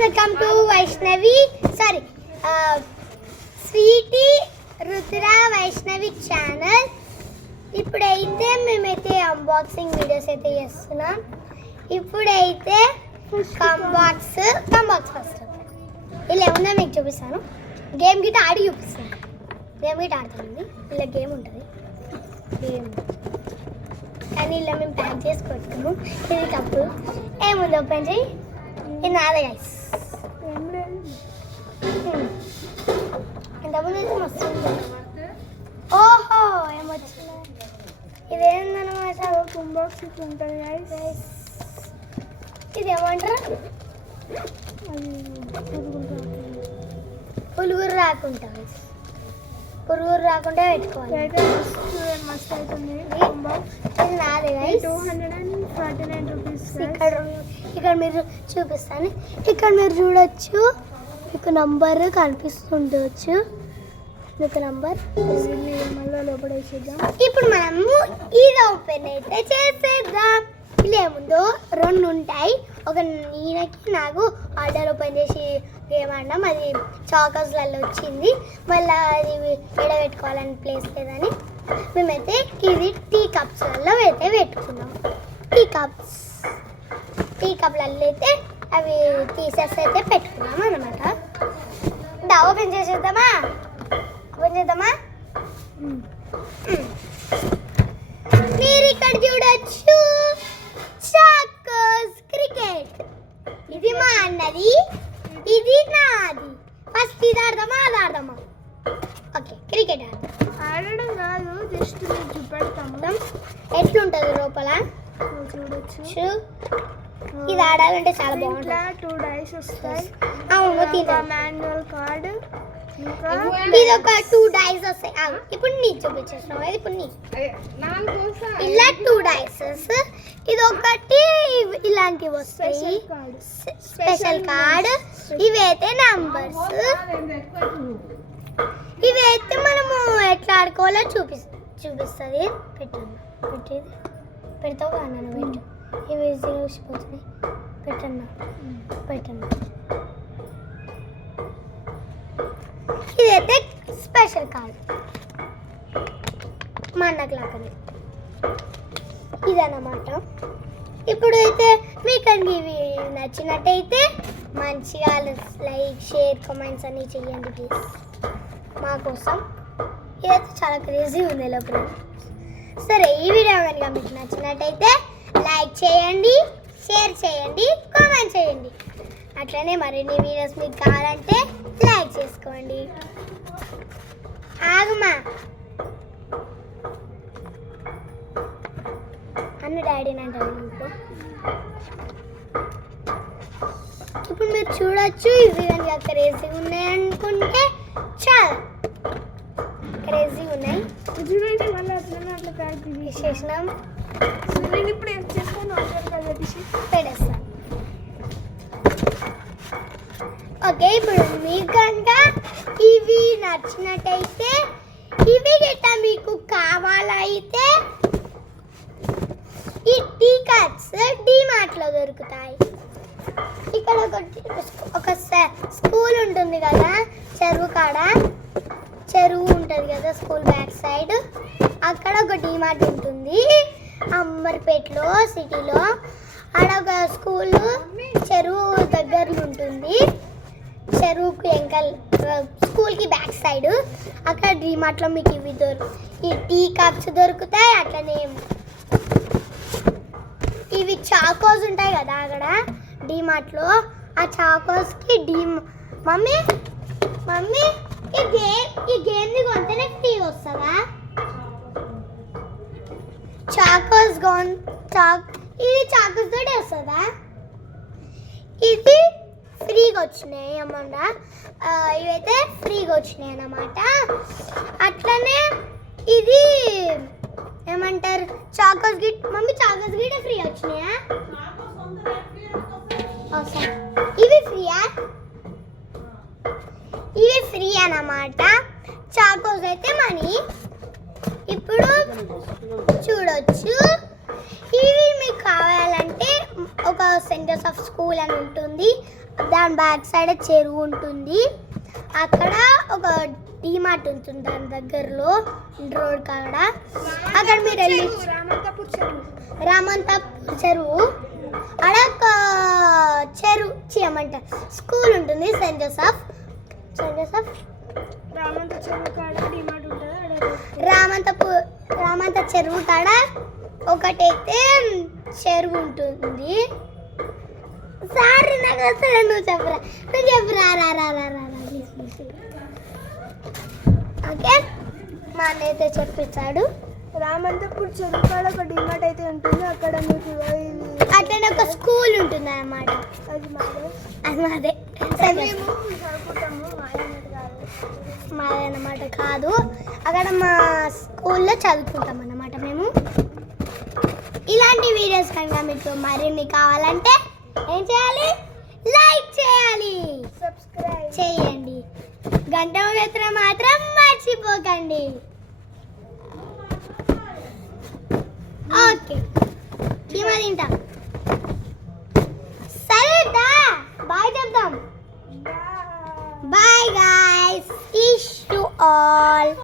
Welcome to Vaishnavi sweety Rudra Vaishnavi channel. ఇప్పుడైతే మేమైతే unboxing videos అయితే చేస్తున్నాం. ఇప్పుడైతే కంబాక్స్ ఫస్ట్ ఇలా ఏముందో మీకు చూపిస్తాను. గేమ్ గిట్ట ఆడి చూపిస్తాను. గేమ్ గిట్ట ఆడుతుంది. ఇలా గేమ్ ఉంటుంది. గేమ్ కానీ ఇలా మేము ప్యాక్ చేసి పెట్టుకున్నాము. ఇది కప్పు ఏముంది ఓపెన్ చేయి. ఇది నాదే గైస్. ఇంతకుముందు అయితే మస్తు ఉంది. ఓహో ఏమొచ్చింది. ఇదేందనమాట కుంబాక్స్ ఉంటుంది గైస్. ఇది ఏమంటారు? పులుగురు రాకుండా పెట్టుకోవాలి. మస్తు అవుతుంది. ఇది నాదే గైస్. 249 రూపీస్. ఇక్కడ మీరు చూపిస్తాను. ఇక్కడ మీరు చూడొచ్చు. మీకు నంబర్ కనిపిస్తుండొచ్చు. మీకు నంబర్ మళ్ళీ లోపల వేసేద్దాం. ఇప్పుడు మనము ఇది ఓపెన్ అయితే చేసేద్దాం. ఇలా ఏముందో 2 ఉంటాయి. ఒక ఈయనకి నాకు ఆర్డర్ ఓపెన్ చేసి గేమ్ ఆడినాం. అది చాకర్స్లలో వచ్చింది. మళ్ళీ అది ఎడబెట్టుకోవాలని ప్లేస్ లేదని మేమైతే ఇది టీ కప్స్లలో అయితే పెట్టుకున్నాం. టీ కప్లలో అయితే అవి తీసేసి అయితే పెట్టుకున్నాం అనమాట. ఓపెన్ చేసేద్దామా? మీరు ఇక్కడ చూడొచ్చు చాకోస్ క్రికెట్. ఇది మా అన్నది, ఇది నాది. ఫస్ట్ ఇది ఆడదామా అది ఆడదామా? ఓకే క్రికెట్ ఆడడం కాదు, జస్ట్ నేను చూపెడతాము ఎట్లుంటుంది లోపల చూడొచ్చు. ఇది ఆడాలంటే చాలా బాగుంటుంది. 2 డైస్ వస్తాయి. అవును. Manual card. ఇది ఒక 2 డైస్ వస్తాయి. ఇప్పుడు నీ చూపించేసినావు. ఇప్పుడు నీ ఇలా 2 డైసెస్. ఇది ఒకటి ఇలాంటివి వస్తాయి. Special card. ఇవైతే నంబర్స్. ఇవైతే మనము ఎట్లా ఆడుకోవాలో చూపిస్తుంది. పెడతావు కదా నన్ను పెట్టు. ఇవి చూసిపోతున్నాయి. పెట్టన్నా. ఇదైతే స్పెషల్ కార్డ్ మా అన్నకు లాగానే ఇదన్నమాట. ఇప్పుడు అయితే మీకు ఇవి నచ్చినట్టయితే మంచిగా లైక్ షేర్ కామెంట్స్ అన్నీ చెయ్యండి ప్లీజ్ మా కోసం. ఇదైతే చాలా క్రేజీ ఉంది లోపల. సరే, ఈ వీడియో కనుక మీకు నచ్చినట్టయితే లైక్ చేయండి, షేర్ చేయండి, కామెంట్ చేయండి. అట్లనే మరిన్ని వీడియోస్ మీకు కావాలంటే లైక్ చేసుకోండి. ఆగుమా అన్న డాడీని అంటారు. ఇప్పుడు మీరు చూడొచ్చు. ఇవి కనుక క్రేజీగా ఉన్నాయనుకుంటే చాలా క్రేజీగా ఉన్నాయి. మళ్ళీ అట్లా ప్యాక్ చేసినాం. నేను ఇప్పుడు ఏం చేస్తాను పెడేస్తాను. ఓకే, ఇప్పుడు మీకు కనుక ఇవి నచ్చినట్టయితే ఇవి గిట్ట మీకు కావాలైతే ఈ టీ కప్స్ డీమార్ట్లో దొరుకుతాయి. ఇక్కడ ఒక స్కూల్ ఉంటుంది కదా, చెరువు ఉంటుంది కదా స్కూల్ బ్యాక్ సైడ్. అక్కడ ఒక డీమార్ట్ ఉంటుంది అమ్మర్పేటలో సిటీలో. ఆడ ఒక స్కూల్ చెరువు దగ్గరలో ఉంటుంది. చెరువుకు ఎంకల్ స్కూల్కి బ్యాక్ సైడ్ అక్కడ డీమార్ట్లో మీకు ఇవి ఈ టీ కప్స్ దొరుకుతాయి. అట్లనే ఇవి చాకోస్ ఉంటాయి కదా అక్కడ డీమార్ట్లో. ఆ చాకోస్కి మమ్మీ ఈ గేమ్ని కొంటేనే ఫ్రీ వస్తుందా? చాకోస్ ఇది చాకోస్ తోటి వస్తుందా? ఇది ఫ్రీగా వచ్చినాయి అన్నమాట. ఇవైతే ఫ్రీగా వచ్చినాయి అన్నమాట. అట్లనే ఇది ఏమంటారు Chocos Git. Mummy Chocos Git free వచ్చినాయా? ఇవి ఫ్రీయా? ఇవి ఫ్రీ అన్నమాట. చాకోస్ అయితే మనీ. ఇప్పుడు చూడొచ్చు. ఇవి మీకు కావాలంటే ఒక సెంటర్స్ ఆఫ్ స్కూల్ అని ఉంటుంది. దాని బ్యాక్ సైడ్ చెరువు ఉంటుంది. అక్కడ ఒక డీమార్ట్ ఉంటుంది దాని దగ్గరలో రోడ్ కాడ. అక్కడ మీరు వెళ్ళి రామంతపూర్ చెరువు. రామంతపూర్ చెరువు అక్కడ ఒక చెరువు చేయమంట స్కూల్ ఉంటుంది. సెయింట్ జోసెఫ్ రామంత చెరువు కాడ డిమార్ట్ ఉంటుంది. రామంత చెరువు కాడ ఒకటైతే చెరువు ఉంటుంది. సారీ నాకు వస్తుంది, నువ్వు చెప్పురా రా రా రా రా ఓకే. మా అన్న అయితే చెప్పించాడు. రామంతపూర్ చెరువు కాడ ఒక డిమార్ట్ అయితే ఉంటుంది. అక్కడ మీకు అట్లనే ఒక స్కూల్ ఉంటుంది అన్నమాట. అది మాదే. అది మాదే మేము చదువుకుంటాము. మాదన్నమాట కాదు, అక్కడ మా స్కూల్లో చదువుకుంటాం అన్నమాట మేము. ఇలాంటి వీడియోస్ కనుక మీకు మరిన్ని కావాలంటే ఏం చేయాలి? లైక్ చేయాలి, సబ్స్క్రైబ్ చేయండి, గంట మోగించడం మాత్రం మర్చిపోకండి. ఓకే, తింటాం.